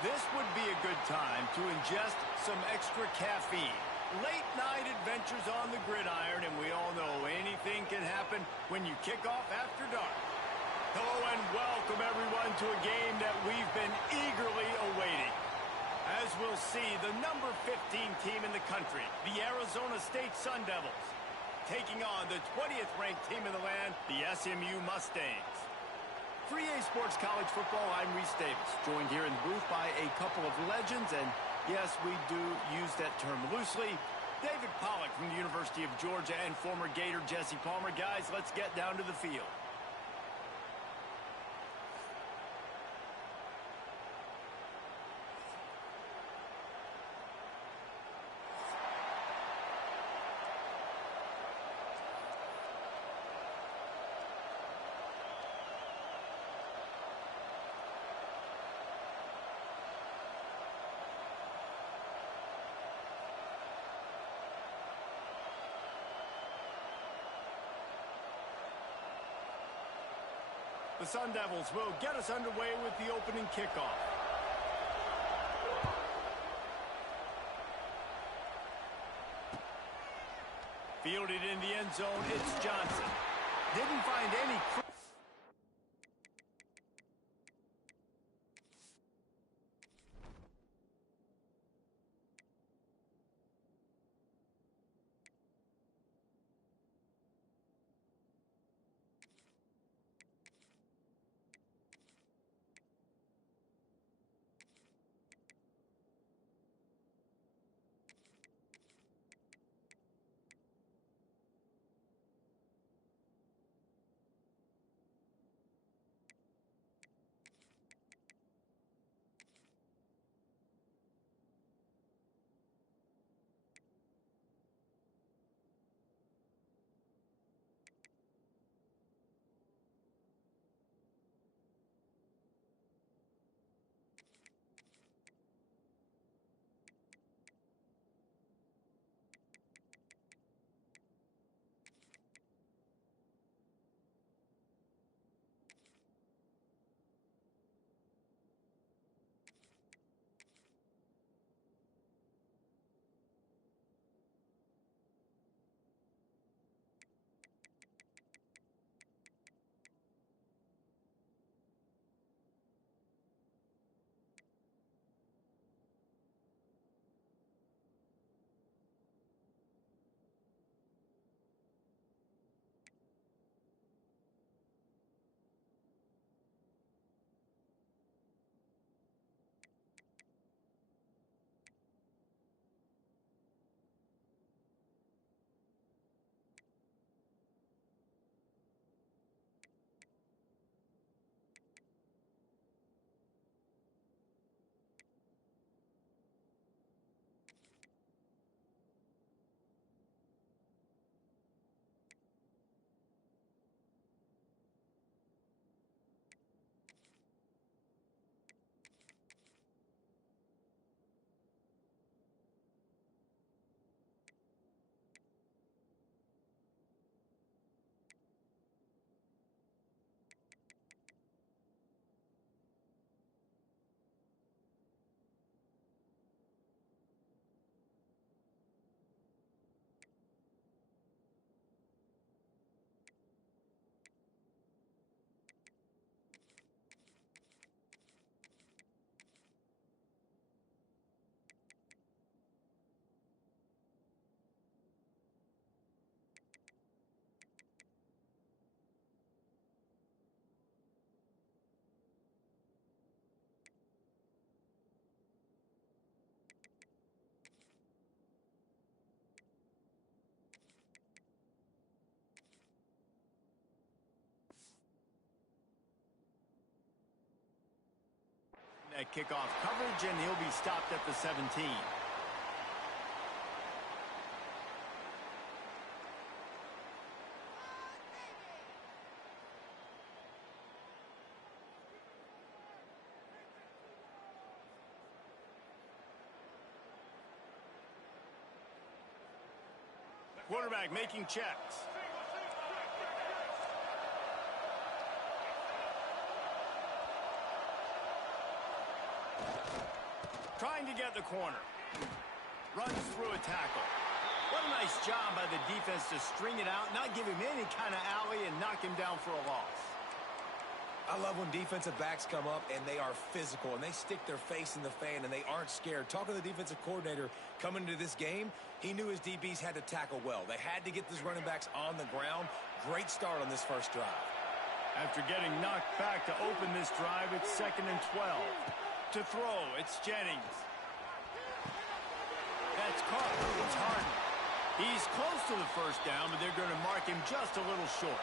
This would be a good time to ingest some extra caffeine. Late night adventures on the gridiron, and we all know anything can happen when you kick off after dark. Hello and welcome everyone to a game that we've been eagerly awaiting. As we'll see, the number 15 team in the country, the Arizona State Sun Devils, taking on the 20th ranked team in the land, the SMU Mustangs. For EA Sports College Football, I'm Reese Davis, joined here in the booth by a couple of legends, and yes, we do use that term loosely. David Pollack from the University of Georgia and former Gator Jesse Palmer. Guys, let's get down to the field. The Sun Devils will get us underway with the opening kickoff. Fielded in the end zone, it's Johnson. Didn't find any... That kickoff coverage, and he'll be stopped at the 17. Quarterback making checks. Trying to get the corner. Runs through a tackle. What a nice job by the defense to string it out, not give him any kind of alley, and knock him down for a loss. I love when defensive backs come up and they are physical and they stick their face in the fan and they aren't scared. Talking to the defensive coordinator coming into this game, he knew his DBs had to tackle well. They had to get these running backs on the ground. Great start on this first drive. After getting knocked back to open this drive, it's 2nd and 12. To throw, it's Jennings. That's caught. It's Harden. He's close to the first down, but they're going to mark him just a little short.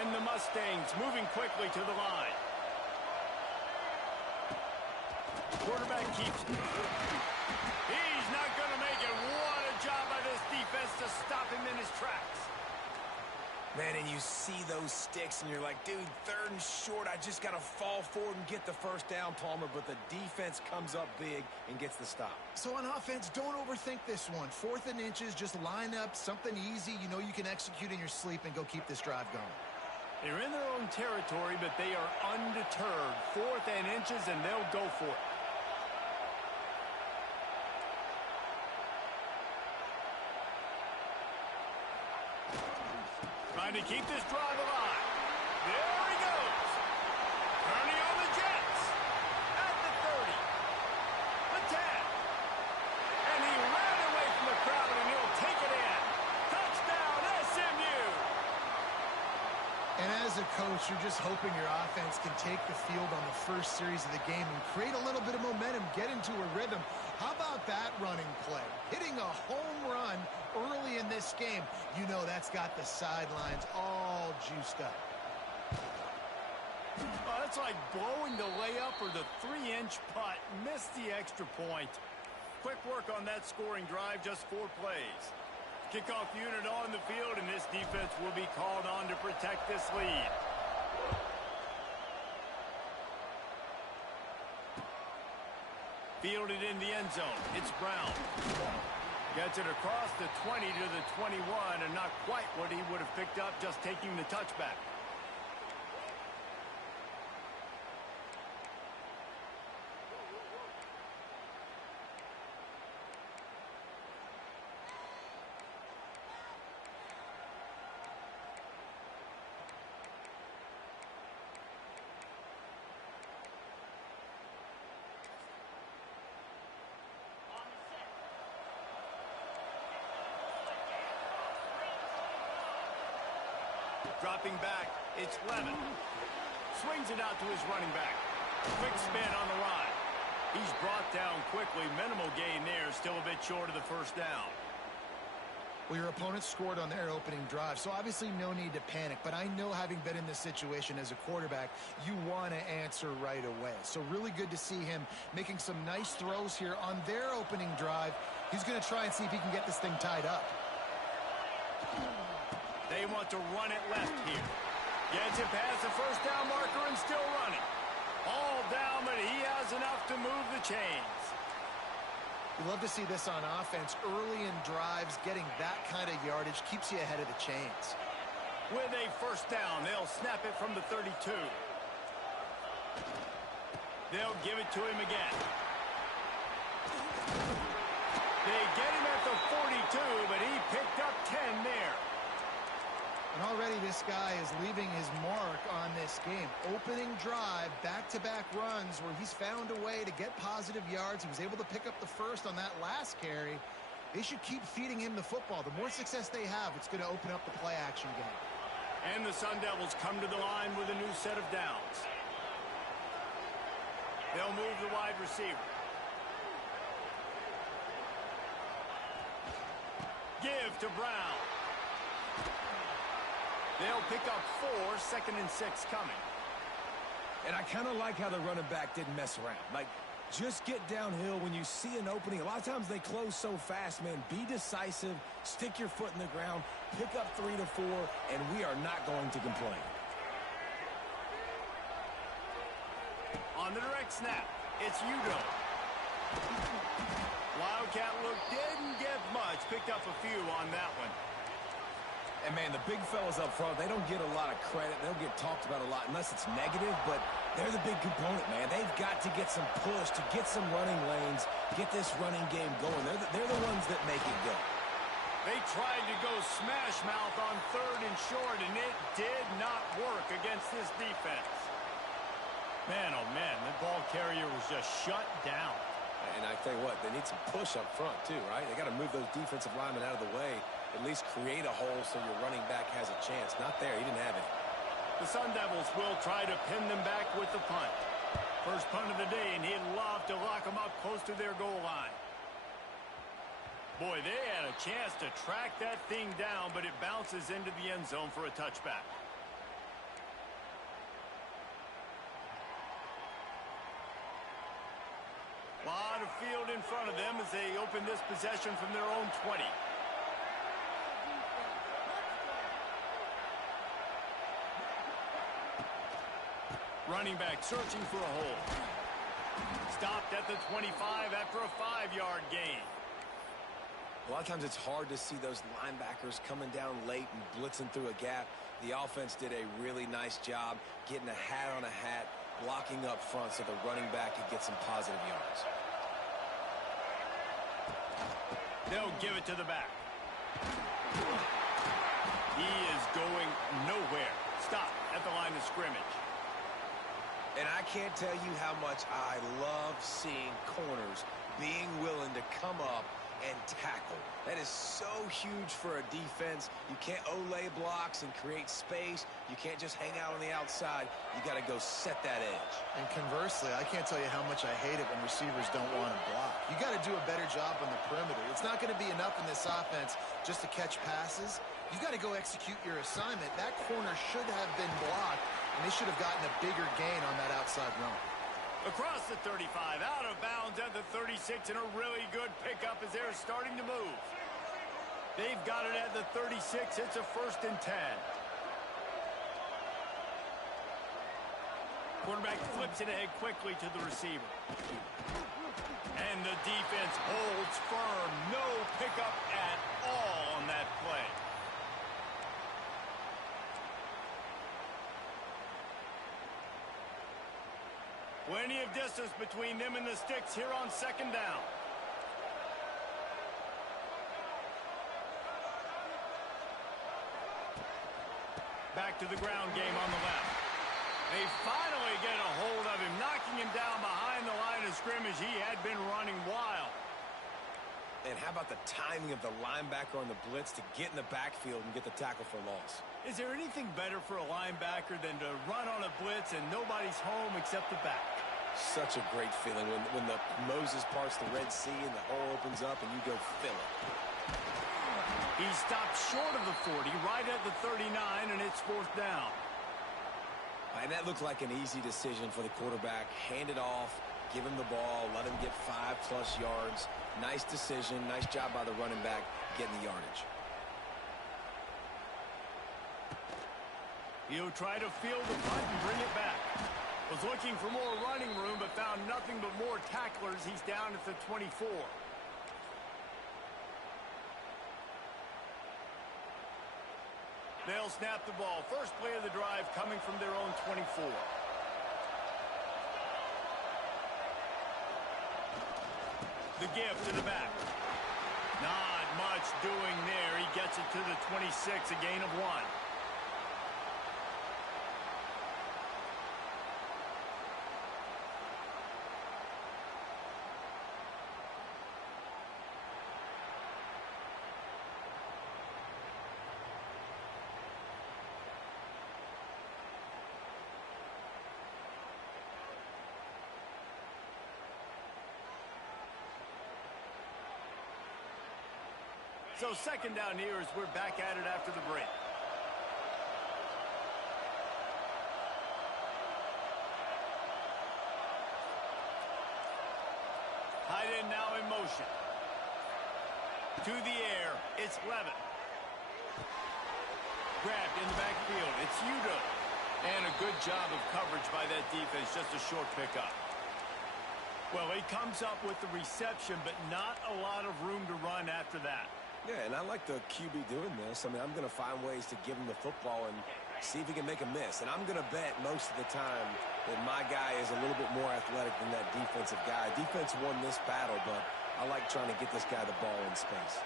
And the Mustangs moving quickly to the line. Quarterback keeps it. He's not going to make it. What a job by this defense to stop him in his tracks. Man, and you see those sticks, and you're like, dude, 3rd and short. I just got to fall forward and get the first down, Palmer. But the defense comes up big and gets the stop. So on offense, don't overthink this one. 4th and inches, just line up something easy. You know you can execute in your sleep and go keep this drive going. They're in their own territory, but they are undeterred. 4th and inches, and they'll go for it. Trying to keep this drive alive. There he goes. Turning on the Jets. At the 30. The 10. And he ran away from the crowd, and he'll take it in. Touchdown, SMU. And as a coach, you're just hoping your offense can take the field on the first series of the game and create a little bit of momentum, get into a rhythm. How about that running play? Hitting a home run early in this game. You know that's got the sidelines all juiced up. Oh, that's like blowing the layup or the 3-inch putt. Missed the extra point. Quick work on that scoring drive, just 4 plays. Kickoff unit on the field, and this defense will be called on to protect this lead. Fielded in the end zone. It's Brown. Gets it across the 20 to the 21, and not quite what he would have picked up just taking the touchback. Dropping back, it's Levin. Swings it out to his running back. Quick spin on the ride. He's brought down quickly. Minimal gain there, still a bit short of the first down. Well, your opponent scored on their opening drive, so obviously no need to panic. But I know, having been in this situation as a quarterback, you want to answer right away. So really good to see him making some nice throws here on their opening drive. He's going to try and see if he can get this thing tied up. They want to run it left here. Gets it past the first down marker and still running. All down, but he has enough to move the chains. We love to see this on offense. Early in drives, getting that kind of yardage keeps you ahead of the chains. With a first down, they'll snap it from the 32. They'll give it to him again. They get him at the 42, but he picked up 10 there. And already this guy is leaving his mark on this game. Opening drive, back-to-back runs where he's found a way to get positive yards. He was able to pick up the first on that last carry. They should keep feeding him the football. The more success they have, it's going to open up the play-action game. And the Sun Devils come to the line with a new set of downs. They'll move the wide receiver. Give to Brown. They'll pick up 4, 2nd and 6 coming. And I kind of like how the running back didn't mess around. Like, just get downhill when you see an opening. A lot of times they close so fast, man. Be decisive, stick your foot in the ground, pick up 3 to 4, and we are not going to complain. On the direct snap, it's Udo. Wildcat look didn't get much. Picked up a few on that one. And, man, the big fellas up front, they don't get a lot of credit. They don't get talked about a lot unless it's negative, but They're the big component, man. They've got to get some push, to get some running lanes, get this running game going. They're the ones that make it go. They tried to go smash mouth on 3rd and short, and it did not work against this defense. Man, oh man, the ball carrier was just shut down. And I tell you what, they need some push up front too, right? They got to move those defensive linemen out of the way, at least create a hole so your running back has a chance. Not there, he didn't have it. The Sun Devils will try to pin them back with the punt. First punt of the day, and he'd love to lock them up close to their goal line. Boy, they had a chance to track that thing down, but it bounces into the end zone for a touchback. A lot of field in front of them as they open this possession from their own 20. Running back searching for a hole. Stopped at the 25 after a 5-yard gain. A lot of times it's hard to see those linebackers coming down late and blitzing through a gap. The offense did a really nice job getting a hat on a hat, blocking up front so the running back could get some positive yards. They'll give it to the back. He is going nowhere. Stop at the line of scrimmage. And I can't tell you how much I love seeing corners being willing to come up and tackle. That is so huge for a defense. You can't olay blocks and create space. You can't just hang out on the outside. You got to go set that edge. And conversely, I can't tell you how much I hate it when receivers don't want to block. You got to do a better job on the perimeter. It's not going to be enough in this offense just to catch passes. You got to go execute your assignment. That corner should have been blocked, and they should have gotten a bigger gain on that outside run. Across the 35, out of bounds at the 36, and a really good pickup as they're starting to move. They've got it at the 36. It's a 1st and 10. Quarterback flips it ahead quickly to the receiver. And the defense holds firm. No pickup at all on that play. Plenty of distance between them and the sticks here on 2nd down. Back to the ground game on the left. They finally get a hold of him, knocking him down behind the line of scrimmage. He had been running wild. And how about the timing of the linebacker on the blitz to get in the backfield and get the tackle for loss? Is there anything better for a linebacker than to run on a blitz and nobody's home except the back? Such a great feeling when the Moses parts the Red Sea and the hole opens up and you go fill it. He stopped short of the 40, right at the 39, and it's 4th down. And that looked like an easy decision for the quarterback. Hand it off, give him the ball, let him get 5+ yards. Nice decision, nice job by the running back getting the yardage. He'll try to field the punt and bring it back. Was looking for more running room, but found nothing but more tacklers. He's down at the 24. They'll snap the ball. First play of the drive coming from their own 24. The give to the back. Not much doing there. He gets it to the 26, a gain of 1. So 2nd down here as we're back at it after the break. Tight end now in motion. To the air, it's Levin. Grabbed in the backfield, it's Udo. And a good job of coverage by that defense, just a short pickup. Well, he comes up with the reception, but not a lot of room to run after that. Yeah, and I like the QB doing this. I mean, I'm going to find ways to give him the football and See if he can make a miss. And I'm going to bet most of the time that my guy is a little bit more athletic than that defensive guy. Defense won this battle, but I like trying to get this guy the ball in space.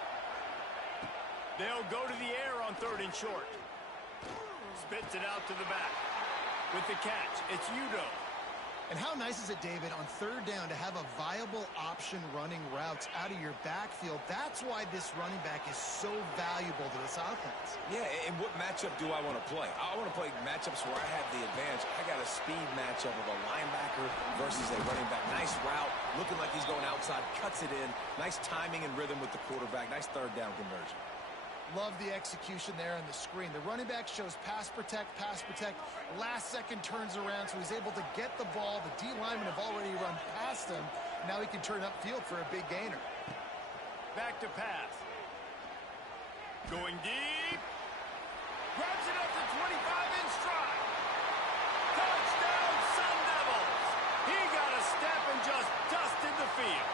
They'll go to the air on 3rd and short. Spits it out to the back. With the catch, it's Udo. And how nice is it, David, on 3rd down to have a viable option running routes out of your backfield? That's why this running back is so valuable to this offense. Yeah, and what matchup do I want to play? I want to play matchups where I have the advantage. I got a speed matchup of a linebacker versus a running back. Nice route, looking like he's going outside, cuts it in. Nice timing and rhythm with the quarterback. Nice 3rd down conversion. Love the execution there on the screen. The running back shows pass protect. Last second turns around, so he's able to get the ball. The D linemen have already run past him. Now he can turn upfield for a big gainer. Back to pass. Going deep. Grabs it up to 25 in stride. Touchdown, Sun Devils. He got a step and just dusted the field.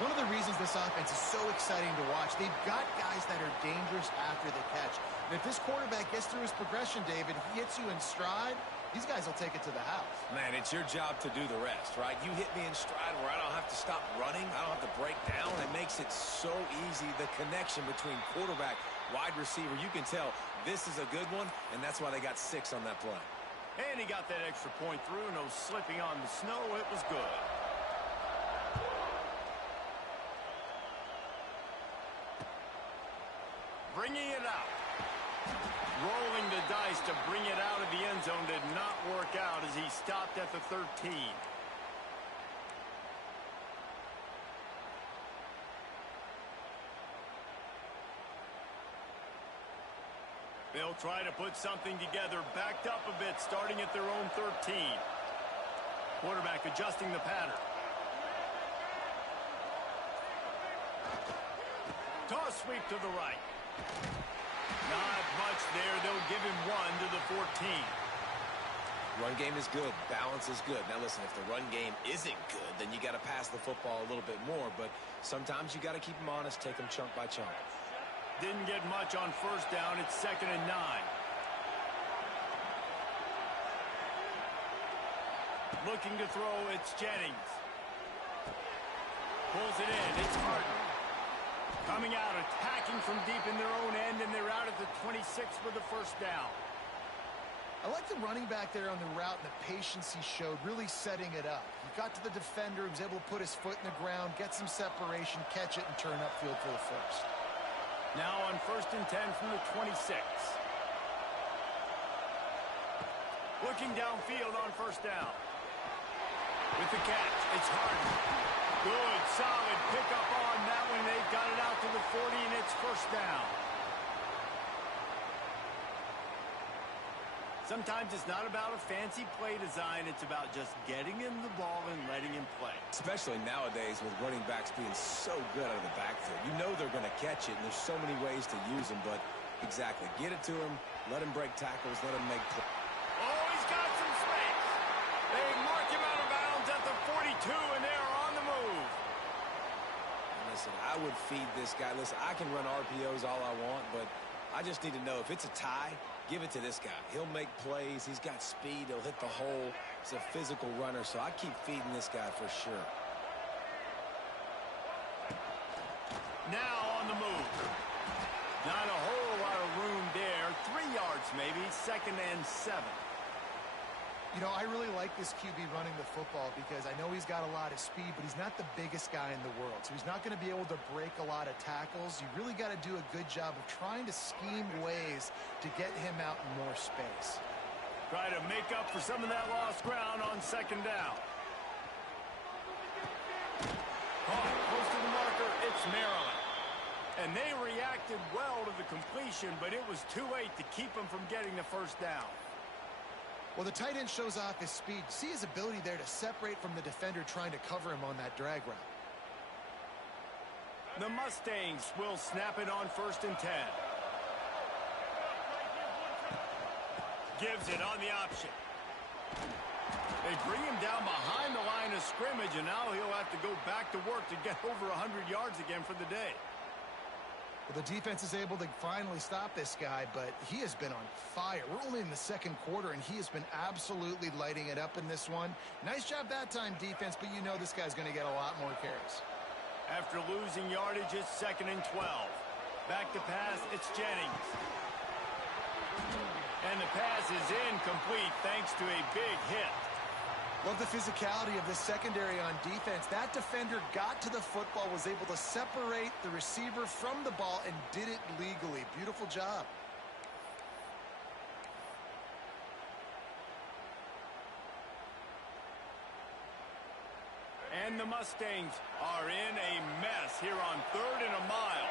One of the reasons this offense is so exciting to watch, they've got guys that are dangerous after the catch. And if this quarterback gets through his progression, David, he hits you in stride, these guys will take it to the house. Man, it's your job to do the rest, right? You hit me in stride where I don't have to stop running. I don't have to break down. It makes it so easy. The connection between quarterback, wide receiver, you can tell this is a good one, and that's why they got 6 on that play. And he got that extra point through. No slipping on the snow. It was good. Bringing it out. Rolling the dice to bring it out of the end zone did not work out as he stopped at the 13. They'll try to put something together, backed up a bit, starting at their own 13. Quarterback adjusting the pattern. Toss sweep to the right. Not much there. They'll give him 1 to the 14. Run game is good. Balance is good. Now, listen, if the run game isn't good, then you got to pass the football a little bit more. But sometimes you got to keep them honest, take them chunk by chunk. Didn't get much on 1st down. It's 2nd and 9. Looking to throw, it's Jennings. Pulls it in. It's Harden. Coming out, attacking from deep in their own end, and they're out at the 26 for the 1st down. I like the running back there on the route and the patience he showed, really setting it up. He got to the defender, he was able to put his foot in the ground, get some separation, catch it, and turn upfield for the 1st. Now on 1st and 10 from the 26. Looking downfield on 1st down. With the catch, it's Harden. Good, solid pickup on that one. They've got it out to the 40, and it's 1st down. Sometimes it's not about a fancy play design. It's about just getting him the ball and letting him play. Especially nowadays with running backs being so good out of the backfield. You know they're going to catch it, and there's so many ways to use them. But exactly, get it to him, let him break tackles, let him make plays. Oh, he's got some space. They mark him out of bounds at the 42, and they're on the move. Listen, I would feed this guy. Listen, I can run RPOs all I want, but I just need to know if it's a tie, give it to this guy. He'll make plays. He's got speed. He'll hit the hole. He's a physical runner, so I keep feeding this guy for sure. Now on the move. Not a whole lot of room there. 3 yards maybe. 2nd and 7. You know, I really like this QB running the football because I know he's got a lot of speed, but he's not the biggest guy in the world. So he's not going to be able to break a lot of tackles. You really got to do a good job of trying to scheme ways to get him out in more space. Try to make up for some of that lost ground on 2nd down. Caught close to the marker. It's Maryland. And they reacted well to the completion, but it was too late to keep them from getting the 1st down. Well, the tight end shows off his speed. See his ability there to separate from the defender trying to cover him on that drag route. The Mustangs will snap it on 1st and 10. Gives it on the option. They bring him down behind the line of scrimmage, and now he'll have to go back to work to get over 100 yards again for the day. Well, the defense is able to finally stop this guy, but he has been on fire. We're only in the second quarter, and he has been absolutely lighting it up in this one. Nice job that time, defense, but you know this guy's going to get a lot more carries. After losing yardage, it's 2nd and 12. Back to pass, it's Jennings. And the pass is incomplete thanks to a big hit. Love the physicality of the secondary on defense. That defender got to the football, was able to separate the receiver from the ball, and did it legally. Beautiful job. And the Mustangs are in a mess here on 3rd and a mile.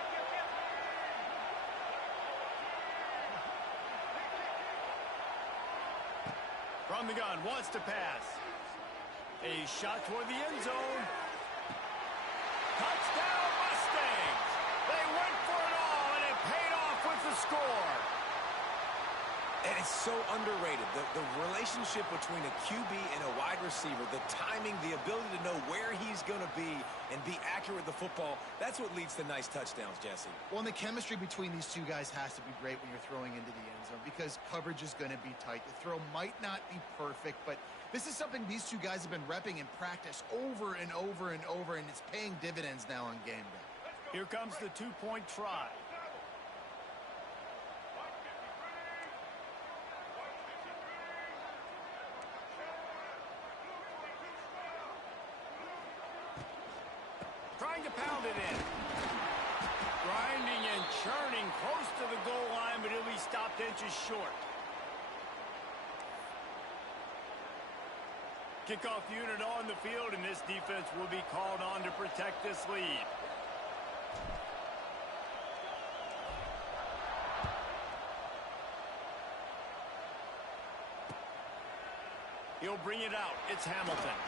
From the gun, wants to pass. A shot toward the end zone. Touchdown, Mustangs! They went for it all, and it paid off with the score. And it's so underrated. The relationship between a QB and a wide receiver, the timing, the ability to know where he's going to be and be accurate with the football, that's what leads to nice touchdowns, Jesse. Well, and the chemistry between these two guys has to be great when you're throwing into the end zone because coverage is going to be tight. The throw might not be perfect, but this is something these two guys have been repping in practice over and over and over, and it's paying dividends now on game day. Here comes the two-point try. Trying to pound it in. Grinding and churning close to the goal line, but he'll be stopped inches short. Kickoff unit on the field, and this defense will be called on to protect this lead. He'll bring it out. It's Hamilton.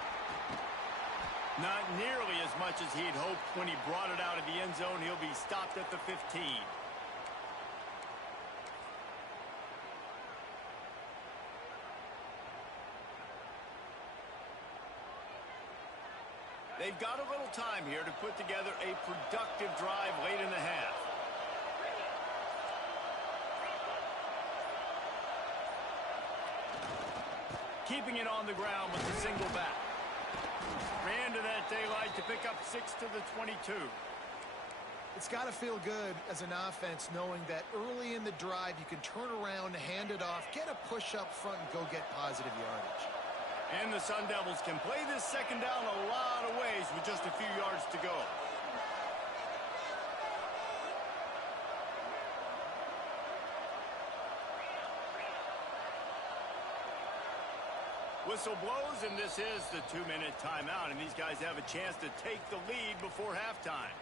Not nearly as much as he'd hoped when he brought it out of the end zone. He'll be stopped at the 15. They've got a little time here to put together a productive drive late in the half. Keeping it on the ground with the single back. Ran to that daylight to pick up 6 to the 22. It's got to feel good as an offense knowing that early in the drive you can turn around, hand it off, get a push up front, and go get positive yardage. And the Sun Devils can play this second down a lot of ways with just a few yards to go. Whistle blows, and this is the 2-minute timeout, and these guys have a chance to take the lead before halftime.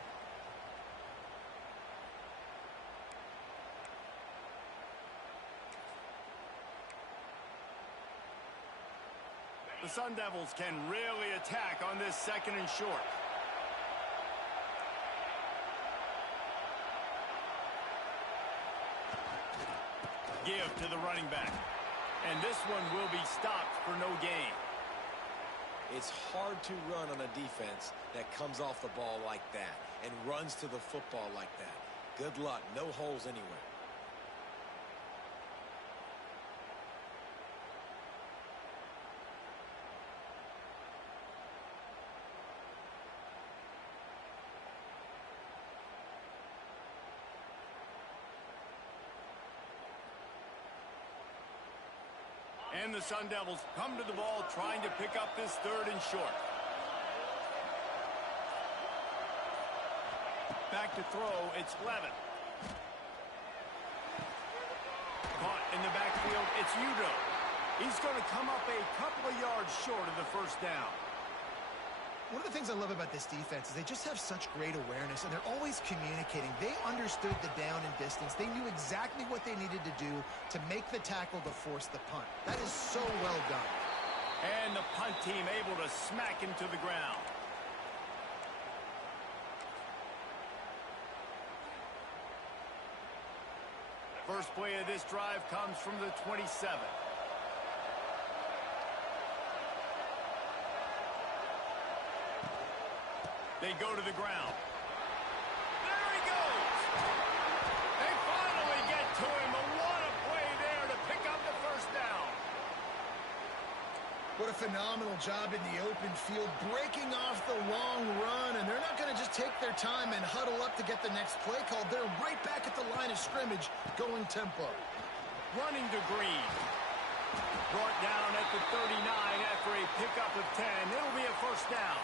The Sun Devils can really attack on this 2nd and short. Give to the running back. And this one will be stopped for no gain. It's hard to run on a defense that comes off the ball like that and runs to the football like that. Good luck. No holes anywhere. And the Sun Devils come to the ball trying to pick up this 3rd and short. Back to throw, it's Levin. Caught in the backfield, it's Udo. He's going to come up a couple of yards short of the first down. One of the things I love about this defense is they just have such great awareness, and they're always communicating. They understood the down and distance. They knew exactly what they needed to do to make the tackle to force the punt. That is so well done. And the punt team able to smack him to the ground. First play of this drive comes from the 27. They go to the ground. There he goes! What a phenomenal job in the open field, breaking off the long run, and they're not going to just take their time and huddle up to get the next play called. They're right back at the line of scrimmage, going tempo. Running to Green. Brought down at the 39 after a pickup of 10. It'll be a first down.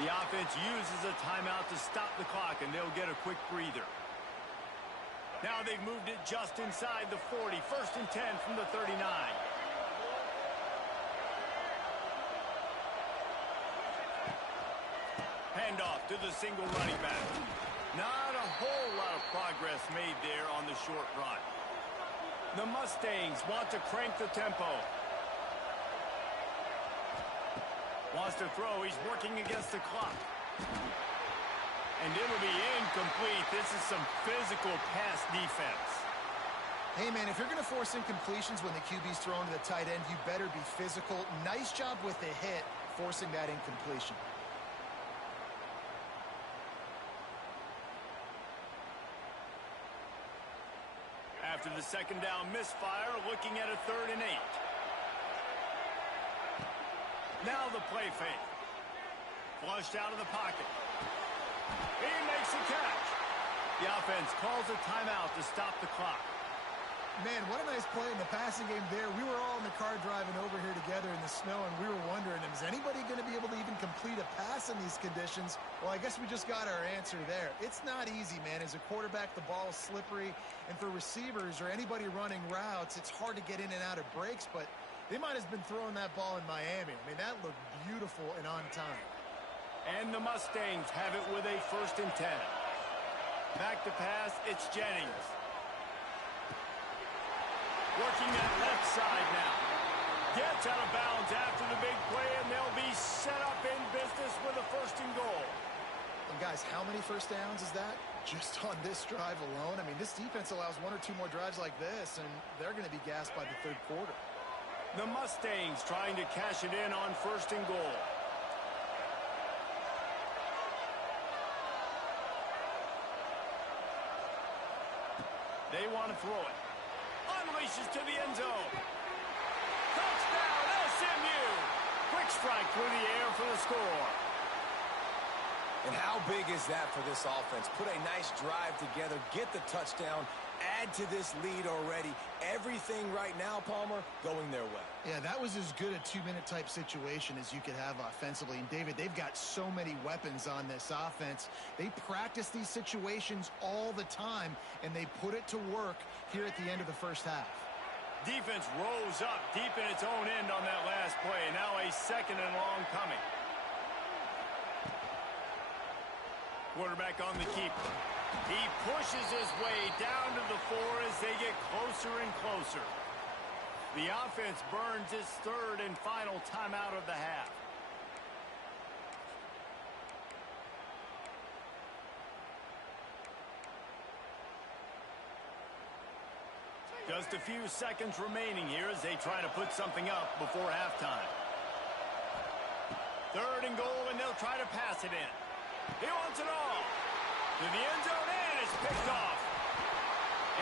The offense uses a timeout to stop the clock, and they'll get a quick breather. Now they've moved it just inside the 40. First and 10 from the 39. Handoff to the single running back. Not a whole lot of progress made there on the short run. The Mustangs want to crank the tempo. Wants to throw. He's working against the clock. And it'll be incomplete. This is some physical pass defense. Hey, man, if you're going to force incompletions when the QB's thrown to the tight end, you better be physical. Nice job with the hit, forcing that incompletion. After the second down misfire, looking at a 3rd and 8. Now the play fake. Flushed out of the pocket. He makes a catch. The offense calls a timeout to stop the clock. Man, what a nice play in the passing game there. We were all in the car driving over here together in the snow, and we were wondering, is anybody going to be able to even complete a pass in these conditions? Well, I guess we just got our answer there. It's not easy, man. As a quarterback, the ball is slippery, and for receivers or anybody running routes, it's hard to get in and out of breaks, but they might have been throwing that ball in Miami. I mean, that looked beautiful and on time. And the Mustangs have it with a 1st and 10. Back to pass, it's Jennings. Working that left side now. Gets out of bounds after the big play, and they'll be set up in business with a 1st and goal. And guys, how many first downs is that? Just on this drive alone? I mean, this defense allows 1 or 2 more drives like this, and they're going to be gassed by the 3rd quarter. The Mustangs trying to cash it in on 1st and goal. They want to throw it. Unleashes to the end zone. Touchdown, SMU! Quick strike through the air for the score. And how big is that for this offense? Put a nice drive together, get the touchdown, add to this lead already. Everything right now, Palmer, going their way. Yeah, that was as good a 2-minute type situation as you could have offensively. And, David, they've got so many weapons on this offense. They practice these situations all the time, and they put it to work here at the end of the first half. Defense rose up deep in its own end on that last play. Now a 2nd and long coming. Quarterback on the keeper. He pushes his way down to the 4 as they get closer and closer. The offense burns its 3rd and final timeout of the half. Just a few seconds remaining here as they try to put something up before halftime. 3rd and goal, and they'll try to pass it in. He wants it all. To the end zone, and it's picked off.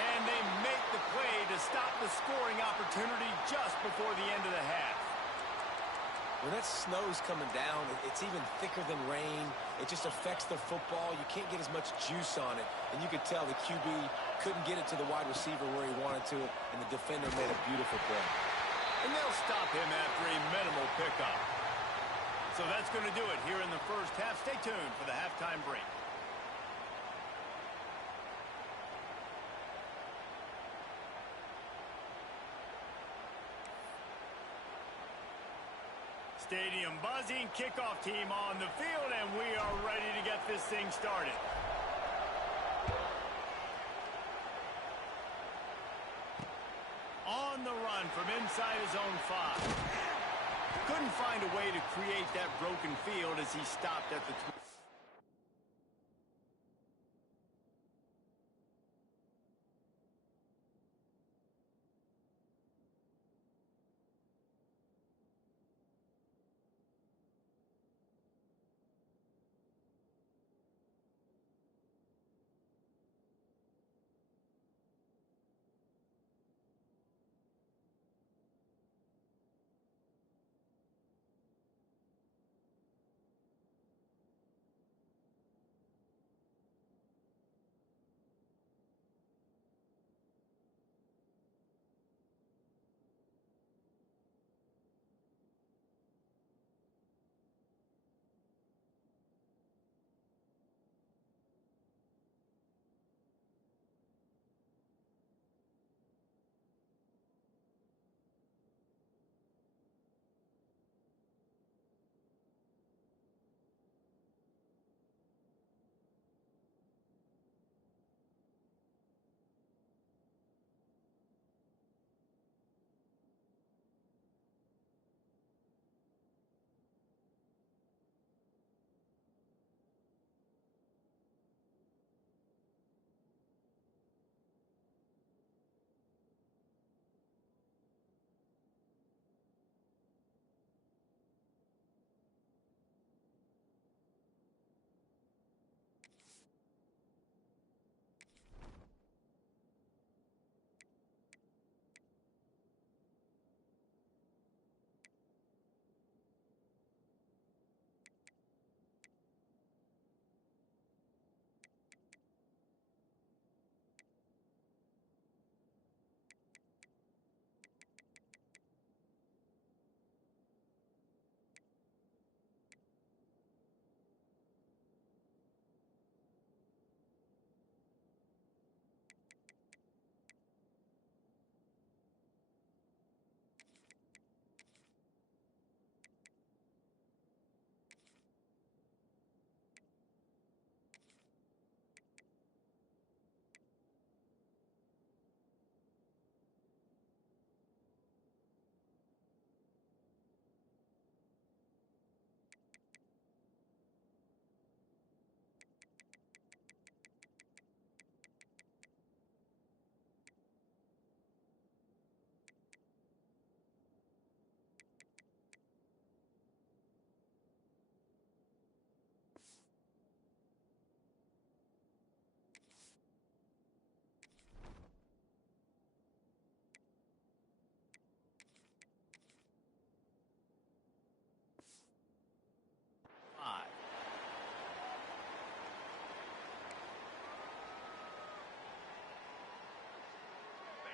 And they make the play to stop the scoring opportunity just before the end of the half. When that snow's coming down, it's even thicker than rain. It just affects the football. You can't get as much juice on it. And you could tell the QB couldn't get it to the wide receiver where he wanted to, and the defender made a beautiful play. And they'll stop him after a minimal pickup. So that's going to do it here in the first half. Stay tuned for the halftime break. Stadium buzzing, kickoff team on the field, and we are ready to get this thing started. On the run from inside his own 5. Couldn't find a way to create that broken field as he stopped at the 20.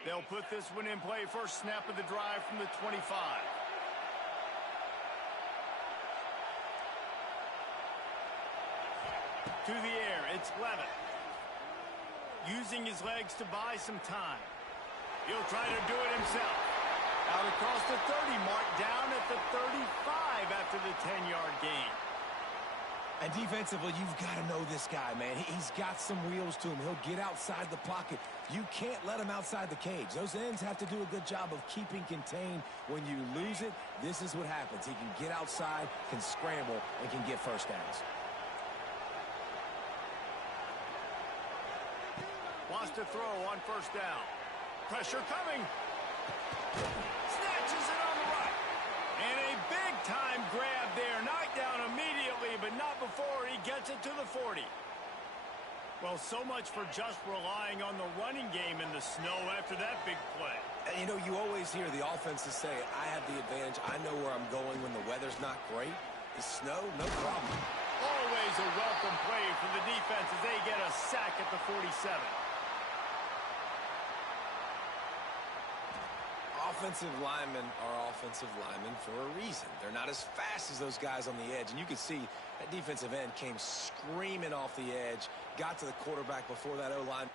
They'll put this one in play. First snap of the drive from the 25. To the air, it's Levitt. Using his legs to buy some time. He'll try to do it himself. Out across the 30 mark, down at the 35 after the 10-yard gain. And defensively, you've got to know this guy, man. He's got some wheels to him. He'll get outside the pocket. You can't let him outside the cage. Those ends have to do a good job of keeping contained. When you lose it, this is what happens. He can get outside, can scramble, and can get first downs. Wants to throw on first down. Pressure coming. Snatches it on the right. And a big-time grab there. Knocked down immediately, but not before he gets it to the 40. Well, so much for just relying on the running game in the snow after that big play. And, you know, you always hear the offenses say, I have the advantage. I know where I'm going when the weather's not great. The snow, no problem. Always a welcome play for the defense as they get a sack at the 47. Offensive linemen are offensive linemen for a reason. They're not as fast as those guys on the edge. And you can see that defensive end came screaming off the edge, got to the quarterback before that O-line.